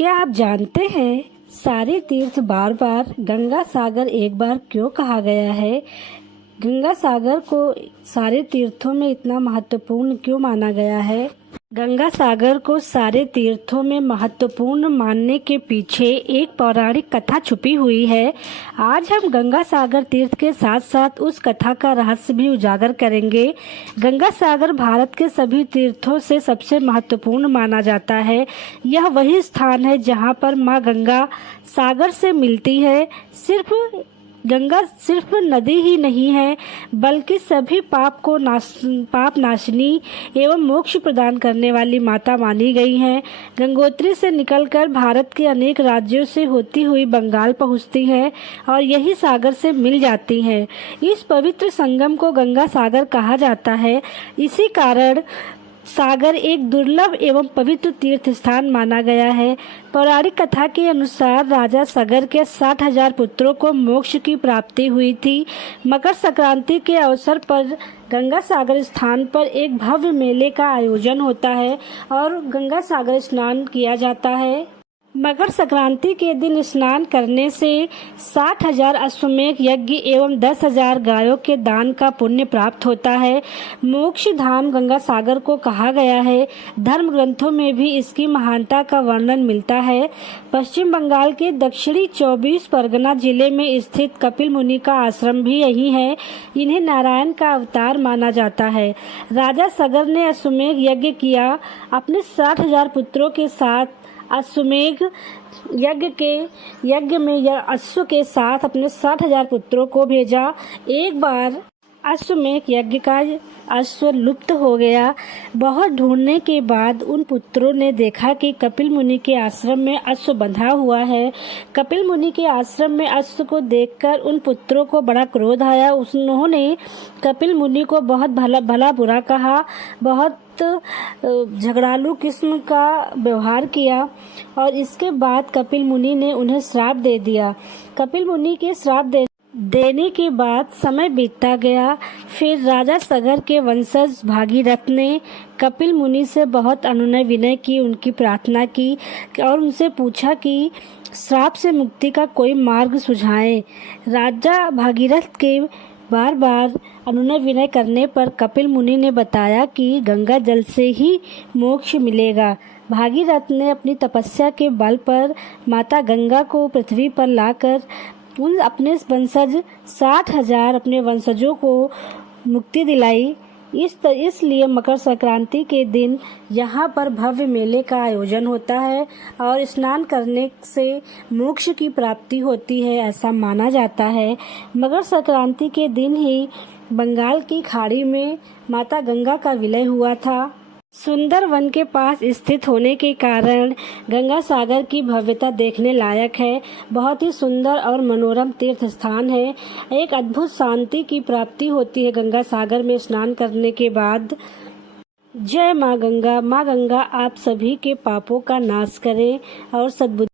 क्या आप जानते हैं सारे तीर्थ बार बार गंगा सागर एक बार क्यों कहा गया है? गंगा सागर को सारे तीर्थों में इतना महत्वपूर्ण क्यों माना गया है? गंगा सागर को सारे तीर्थों में महत्वपूर्ण मानने के पीछे एक पौराणिक कथा छुपी हुई है। आज हम गंगा सागर तीर्थ के साथ साथ उस कथा का रहस्य भी उजागर करेंगे। गंगा सागर भारत के सभी तीर्थों से सबसे महत्वपूर्ण माना जाता है। यह वही स्थान है जहां पर मां गंगा सागर से मिलती है। गंगा सिर्फ नदी ही नहीं है, बल्कि सभी पाप नाशनी एवं मोक्ष प्रदान करने वाली माता मानी गई हैं। गंगोत्री से निकलकर भारत के अनेक राज्यों से होती हुई बंगाल पहुंचती है और यही सागर से मिल जाती हैं। इस पवित्र संगम को गंगा सागर कहा जाता है। इसी कारण सागर एक दुर्लभ एवं पवित्र तीर्थ स्थान माना गया है। पौराणिक कथा के अनुसार राजा सगर के 60,000 पुत्रों को मोक्ष की प्राप्ति हुई थी। मकर संक्रांति के अवसर पर गंगा सागर स्थान पर एक भव्य मेले का आयोजन होता है और गंगा सागर स्नान किया जाता है। मकर संक्रांति के दिन स्नान करने से 60,000 अश्वमेध यज्ञ एवं 10,000 गायों के दान का पुण्य प्राप्त होता है। मोक्ष धाम गंगा सागर को कहा गया है। धर्म ग्रंथों में भी इसकी महानता का वर्णन मिलता है। पश्चिम बंगाल के दक्षिणी 24 परगना जिले में स्थित कपिल मुनि का आश्रम भी यही है। इन्हें नारायण का अवतार माना जाता है। राजा सगर ने अश्वमेध यज्ञ किया। अपने 60,000 पुत्रों के साथ अश्वमेध यज्ञ में यह अश्व के साथ अपने 60,000 पुत्रों को भेजा। एक बार अश्वमेध यज्ञ का अश्व लुप्त हो गया। बहुत ढूंढने के बाद उन पुत्रों ने देखा कि कपिल मुनि के आश्रम में अश्व बंधा हुआ है। कपिल मुनि के आश्रम में अश्व को देखकर उन पुत्रों को बड़ा क्रोध आया। उन्होंने कपिल मुनि को बहुत भला बुरा कहा, बहुत झगड़ालू किस्म का व्यवहार किया और इसके बाद कपिल मुनि ने उन्हें श्राप दे दिया। कपिल मुनि के श्राप देने के बाद समय बीतता गया। फिर राजा सगर के वंशज भागीरथ ने कपिल मुनि से बहुत अनुनय विनय की, उनकी प्रार्थना की और उनसे पूछा कि श्राप से मुक्ति का कोई मार्ग सुझाएं। राजा भागीरथ के बार बार अनुनय विनय करने पर कपिल मुनि ने बताया कि गंगा जल से ही मोक्ष मिलेगा। भागीरथ ने अपनी तपस्या के बल पर माता गंगा को पृथ्वी पर लाकर उन अपने वंशज 60,000 अपने वंशजों को मुक्ति दिलाई। इसलिए मकर संक्रांति के दिन यहाँ पर भव्य मेले का आयोजन होता है और स्नान करने से मोक्ष की प्राप्ति होती है, ऐसा माना जाता है। मकर संक्रांति के दिन ही बंगाल की खाड़ी में माता गंगा का विलय हुआ था। सुंदर वन के पास स्थित होने के कारण गंगा सागर की भव्यता देखने लायक है। बहुत ही सुंदर और मनोरम तीर्थ स्थान है। एक अद्भुत शांति की प्राप्ति होती है गंगा सागर में स्नान करने के बाद। जय माँ गंगा। माँ गंगा आप सभी के पापों का नाश करें और सद्बुद्धि